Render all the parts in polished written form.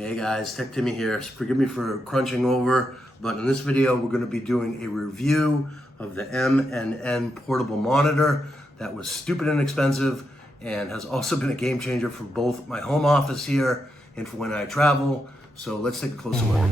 Hey guys, Tech Timmy here. Forgive me for crunching over, but in this video we're going to be doing a review of the MNN Portable Monitor that was stupid inexpensive and has also been a game changer for both my home office here and for when I travel. So let's take a closer look.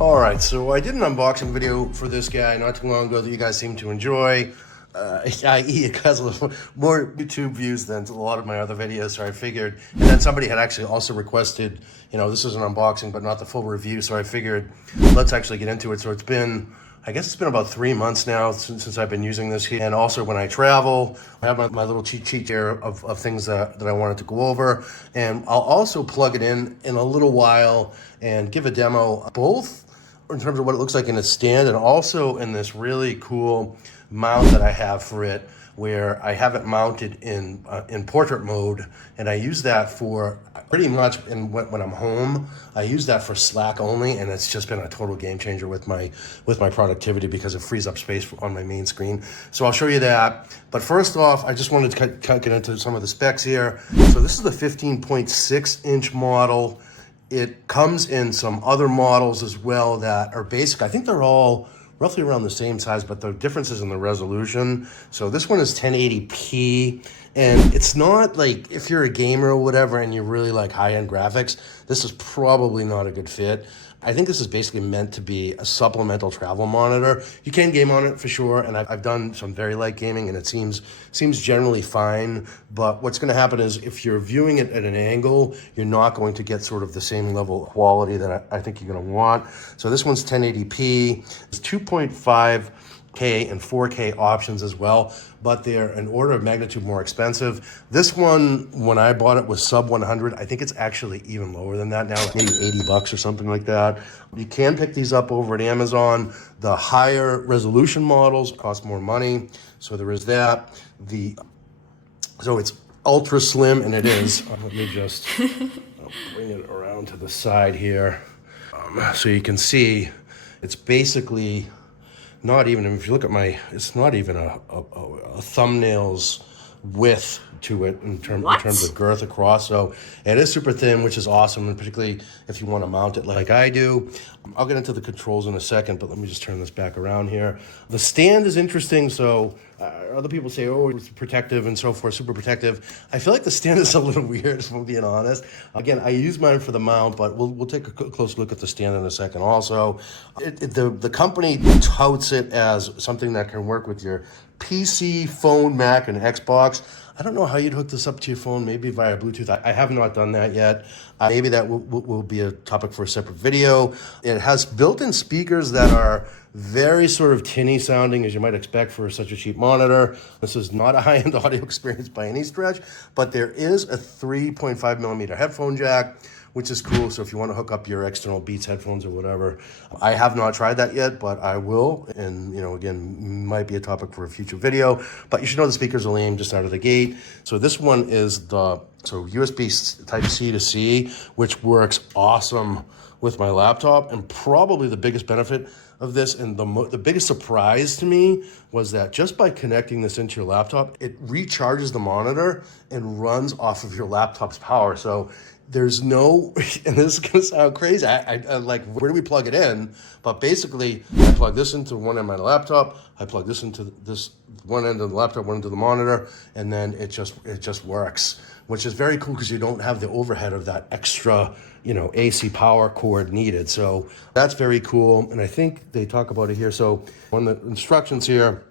Alright, so I did an unboxing video for this guy not too long ago that you guys seem to enjoy. I.e. it has a little more YouTube views than a lot of my other videos, so I figured, and then somebody had actually also requested, this is an unboxing but not the full review, so I figured let's actually get into it. So it's been, I guess it's been about 3 months now since I've been using this here, and also when I travel, I have my little cheat sheet here of things that I wanted to go over, and I'll also plug it in a little while and give a demo, both in terms of what it looks like in its stand and also in this really cool mount that I have for it, where I have it mounted in portrait mode, and I use that for pretty much when I'm home. I use that for Slack only, and it's just been a total game changer with my productivity because it frees up space on my main screen. So I'll show you that. But first off, I just wanted to get into some of the specs here. So this is the 15.6 inch model. It comes in some other models as well that are basic. I think they're all roughly around the same size, but the difference is in the resolution. So this one is 1080p, and it's not like, if you're a gamer or whatever and you really like high-end graphics, this is probably not a good fit. I think this is basically meant to be a supplemental travel monitor. You can game on it for sure, and I've done some very light gaming, and it seems generally fine. But what's going to happen is if you're viewing it at an angle, you're not going to get sort of the same level of quality that I think you're going to want. So this one's 1080p. It's 2.5K and 4K options as well, but they're an order of magnitude more expensive. This one, when I bought it, was sub 100. I think it's actually even lower than that now, maybe 80 bucks or something like that. You can pick these up over at Amazon. The higher resolution models cost more money, so there is that. So it's ultra slim, and it is. Let me just bring it around to the side here, so you can see it's basically not even, if you look at it's not even a thumbnail's width to it in terms of girth across. So it is super thin, which is awesome, and particularly if you want to mount it like I do. I'll get into the controls in a second, but let me just turn this back around here. The stand is interesting. So other people say, oh, it's protective and so forth, super protective. I feel like the stand is a little weird, if I'm being honest. Again, I use mine for the mount, but we'll take a close look at the stand in a second also. The company touts it as something that can work with your PC, phone, Mac, and Xbox. I don't know how you'd hook this up to your phone, maybe via Bluetooth. I have not done that yet. Maybe that will be a topic for a separate video. It has built-in speakers that are very sort of tinny sounding, as you might expect for such a cheap monitor. This is not a high-end audio experience by any stretch, but there is a 3.5 millimeter headphone jack, which is cool. So if you want to hook up your external Beats headphones or whatever, I have not tried that yet, but I will. And, again, might be a topic for a future video, but you should know the speakers are lame just out of the gate. So this one is USB Type-C to C, which works awesome with my laptop. And probably the biggest benefit of this, and the biggest surprise to me, was that just by connecting this into your laptop, it recharges the monitor and runs off of your laptop's power. So there's no, and this is gonna sound crazy, I like, where do we plug it in? But basically, I plug this into one end of my laptop, I plug this into this one end of the laptop, one into the monitor, and then it just works, which is very cool because you don't have the overhead of that extra, AC power cord needed. So that's very cool, and I think they talk about it here. So on the instructions here,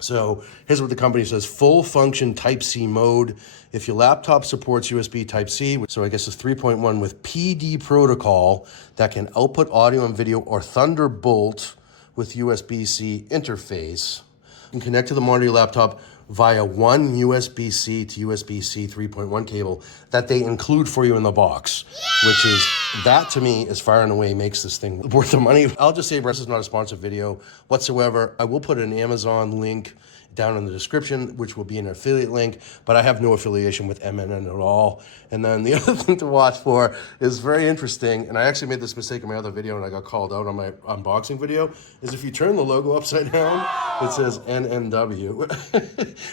so here's what the company says: full function Type-C mode. If your laptop supports USB Type-C, so I guess it's 3.1 with PD protocol that can output audio and video, or Thunderbolt with USB-C interface, and connect to the monitor of your laptop via one USB-C to USB-C 3.1 cable that they include for you in the box, which is, that to me is far and away makes this thing worth the money. I'll just say this is not a sponsored video whatsoever. I will put an Amazon link down in the description, which will be an affiliate link, but I have no affiliation with MNN at all. And then the other thing to watch for is very interesting, and I actually made this mistake in my other video and I got called out on my unboxing video, is if you turn the logo upside down, it says NNW,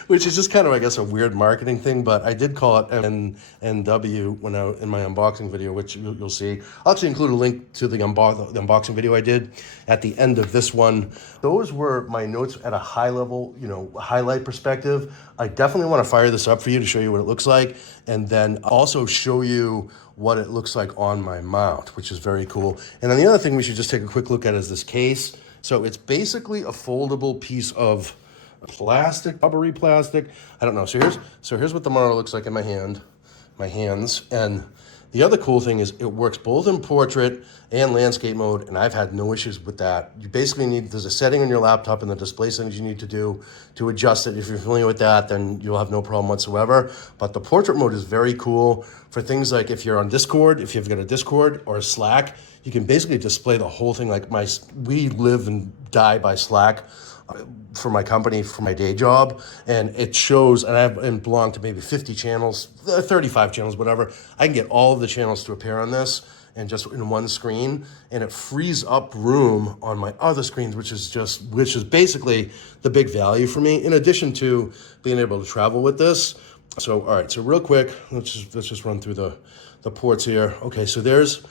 which is just kind of, I guess, a weird marketing thing, but I did call it NNW when in my unboxing video, which you'll see. I'll actually include a link to the unboxing video I did at the end of this one. Those were my notes at a high level, highlight perspective. I definitely want to fire this up for you to show you what it looks like, and then also show you what it looks like on my mount, which is very cool. And then the other thing we should just take a quick look at is this case. So it's basically a foldable piece of plastic, rubbery plastic. I don't know. So here's what the monitor looks like in my hands. And the other cool thing is it works both in portrait and landscape mode, and I've had no issues with that. You basically there's a setting on your laptop and the display settings you need to do to adjust it. If you're familiar with that, then you'll have no problem whatsoever. But the portrait mode is very cool for things like if you're on Discord, if you've got a Discord or a Slack, you can basically display the whole thing. Like we live and die by Slack for my company, for my day job, and it shows, and I belong to maybe 50 channels, 35 channels, whatever. I can get all of the channels to appear on this and just in one screen, and it frees up room on my other screens, which is basically the big value for me, in addition to being able to travel with this. So, all right, so real quick, let's just run through the ports here. Okay, so there's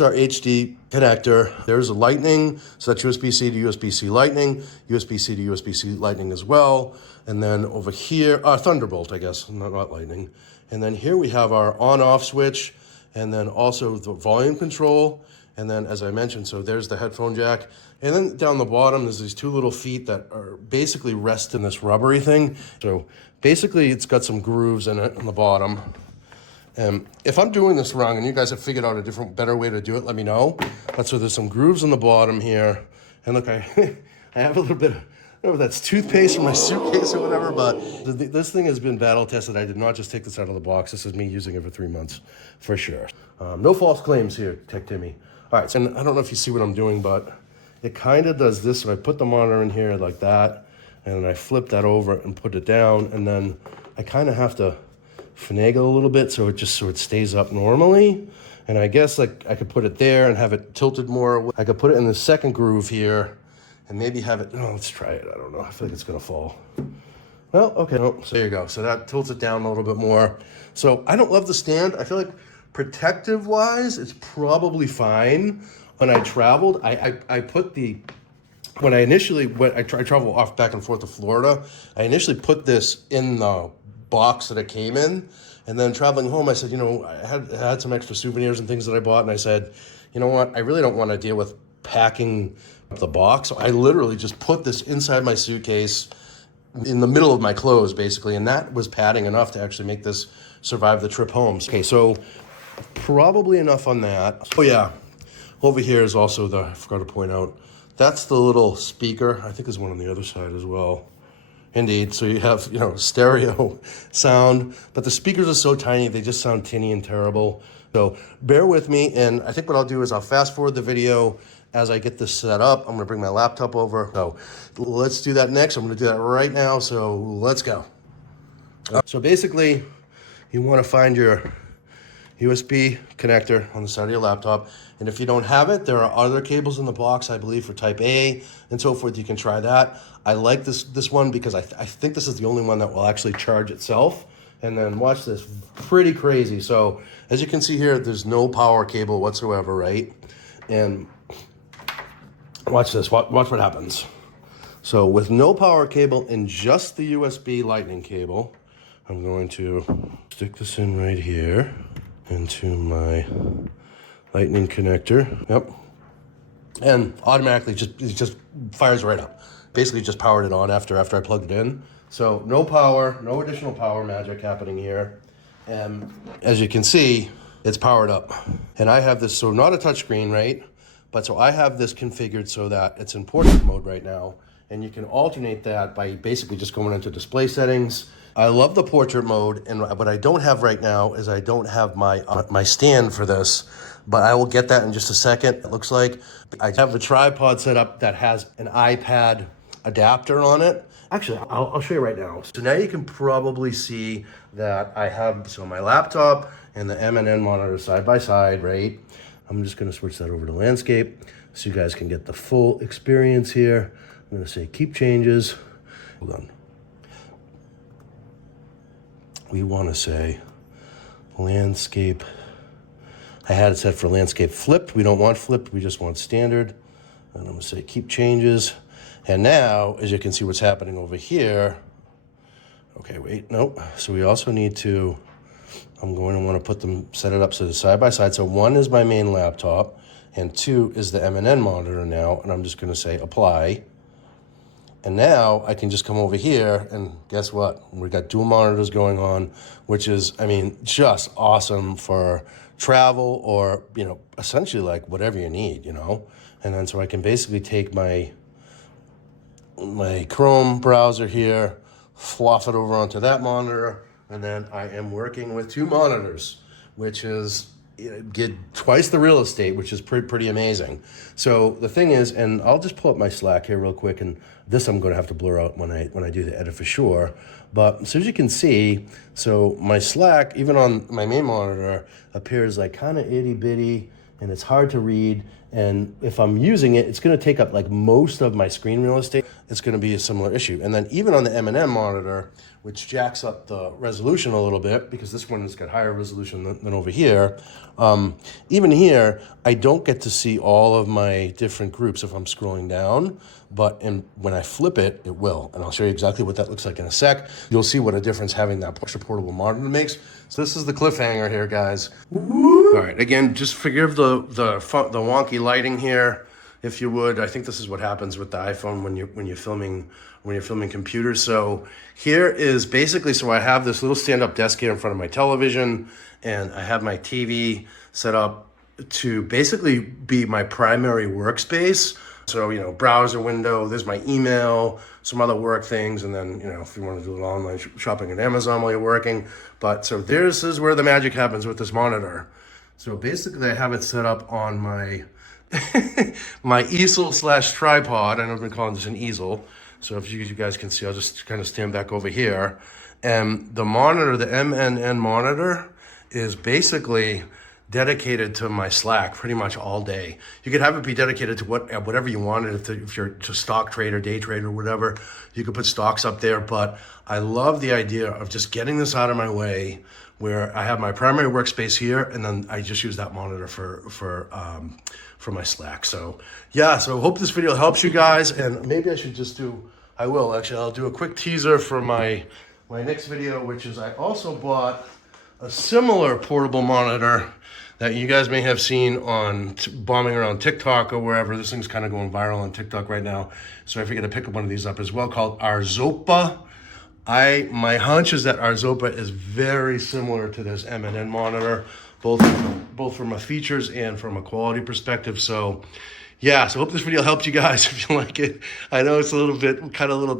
our HD connector. There's a Lightning, so that's USB-C to USB-C Lightning, USB-C to USB-C Lightning as well. And then over here, Thunderbolt, I guess, not Lightning. And then here we have our on-off switch, and then also the volume control. And then, as I mentioned, so there's the headphone jack. And then down the bottom, there's these two little feet that are basically rest in this rubbery thing. So basically, it's got some grooves in it on the bottom. If I'm doing this wrong and you guys have figured out a better way to do it, let me know. But so there's some grooves on the bottom here. And look, I have a little bit, I don't know if that's toothpaste in my suitcase or whatever, but this thing has been battle tested. I did not just take this out of the box. This is me using it for 3 months, for sure. No false claims here, Tech Timmy. All right, so and I don't know if you see what I'm doing, but it kind of does this. So I put the monitor in here like that, and I flip that over and put it down, and then I kind of have to finagle a little bit so it stays up normally. And I guess like I could put it there and have it tilted more. I could put it in the second groove here and maybe have it, let's try it. I don't know, I feel like it's gonna fall. Well, okay, so there you go. So that tilts it down a little bit more. So I don't love the stand. I feel like protective wise, it's probably fine. When I traveled, I put when I initially went, I traveled off back and forth to Florida. I initially put this in the box that it came in, and then traveling home I said, I had some extra souvenirs and things that I bought, and I said, you know what, I really don't want to deal with packing up the box, so I literally just put this inside my suitcase in the middle of my clothes basically, and that was padding enough to actually make this survive the trip home. Okay, so probably enough on that. Oh yeah, over here is also I forgot to point out, that's the little speaker. I think there's one on the other side as well. Indeed, so you have, stereo sound, but the speakers are so tiny, they just sound tinny and terrible. So bear with me, and I think what I'll do is I'll fast forward the video as I get this set up. I'm gonna bring my laptop over. So let's do that next. I'm gonna do that right now, so let's go. So basically, you wanna find your USB connector on the side of your laptop. And if you don't have it, there are other cables in the box, I believe, for type A and so forth. You can try that. I like this one because I think this is the only one that will actually charge itself. And then watch this, pretty crazy. So as you can see here, there's no power cable whatsoever, right? And watch this, watch what happens. So with no power cable and just the USB lightning cable, I'm going to stick this in right here into my lightning connector. Yep. And automatically it just fires right up. Basically just powered it on after I plugged it in. So no power, no additional power magic happening here. And as you can see, it's powered up. And I have this, so not a touchscreen, right? But so I have this configured so that it's in portrait mode right now. And you can alternate that by basically just going into display settings. I love the portrait mode, and what I don't have right now is I don't have my stand for this, but I will get that in just a second. It looks like I have the tripod set up that has an iPad adapter on it. Actually, I'll show you right now. So now you can probably see that I have, so my laptop and the MNN monitor side by side, right? I'm just gonna switch that over to landscape so you guys can get the full experience here. I'm gonna say keep changes. Hold on. We wanna say landscape. I had it set for landscape flipped. We don't want flipped, we just want standard. And I'm gonna say keep changes. And now, as you can see what's happening over here. Okay, wait, nope. So we also need to, I'm going to want to put them, set it up so they're side by side. So one is my main laptop and 2 is the MNN monitor now. And I'm just going to say apply. And now I can just come over here and guess what? We've got dual monitors going on, which is, I mean, just awesome for travel or, you know, essentially like whatever you need, you know? And then so I can basically take my Chrome browser here, fluff it over onto that monitor, and then I am working with 2 monitors, which is, get twice the real estate, which is pretty amazing. So the thing is, and I'll just pull up my Slack here real quick, and this I'm going to have to blur out when I do the edit for sure. But so as you can see, so my Slack, even on my main monitor, appears like kind of itty bitty, and it's hard to read. And if I'm using it, it's going to take up like most of my screen real estate. It's going to be a similar issue. And then even on the M&M monitor, which jacks up the resolution a little bit because this one has got higher resolution than over here. Even here, I don't get to see all of my different groups if I'm scrolling down, but when I flip it, it will. And I'll show you exactly what that looks like in a sec. You'll see what a difference having that portable monitor makes. So this is the cliffhanger here, guys. All right, again, just forgive the wonky lighting here, if you would. I think this is what happens with the iPhone when you're filming computers. So here is basically, so I have this little stand-up desk here in front of my television, and I have my TV set up to basically be my primary workspace. So, you know, browser window, there's my email, some other work things, and then, you know, if you want to do online shopping at Amazon while you're working. But so this is where the magic happens with this monitor. So basically I have it set up on my my easel / tripod. I know I've been calling this an easel. So if you guys can see, I'll just kind of stand back over here. And the monitor, the MNN monitor, is basically dedicated to my Slack pretty much all day. You could have it be dedicated to whatever you wanted. If you're to stock trade or day trade or whatever, you could put stocks up there. But I love the idea of just getting this out of my way, where I have my primary workspace here, and then I just use that monitor for my Slack. So yeah, so hope this video helps you guys, and maybe I should just do, I'll do a quick teaser for my next video, which is I also bought a similar portable monitor that you guys may have seen on bombing around TikTok or wherever. This thing's kind of going viral on TikTok right now. So I figured to pick up one of these up as well, called Arzopa. My hunch is that Arzopa is very similar to this MNN monitor, both from a features and from a quality perspective. So yeah, so hope this video helped you guys if you like it. I know it's a little bit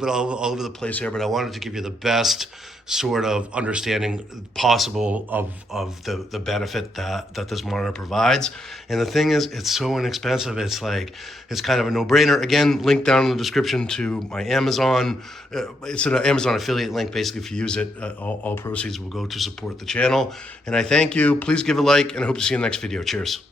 all over the place here, but I wanted to give you the best sort of understanding possible of the benefit that this monitor provides. And the thing is, it's so inexpensive. It's kind of a no-brainer. Again, link down in the description to my Amazon. It's an Amazon affiliate link. Basically, if you use it, all proceeds will go to support the channel. And I thank you. Please give a like, and I hope to see you in the next video. Cheers.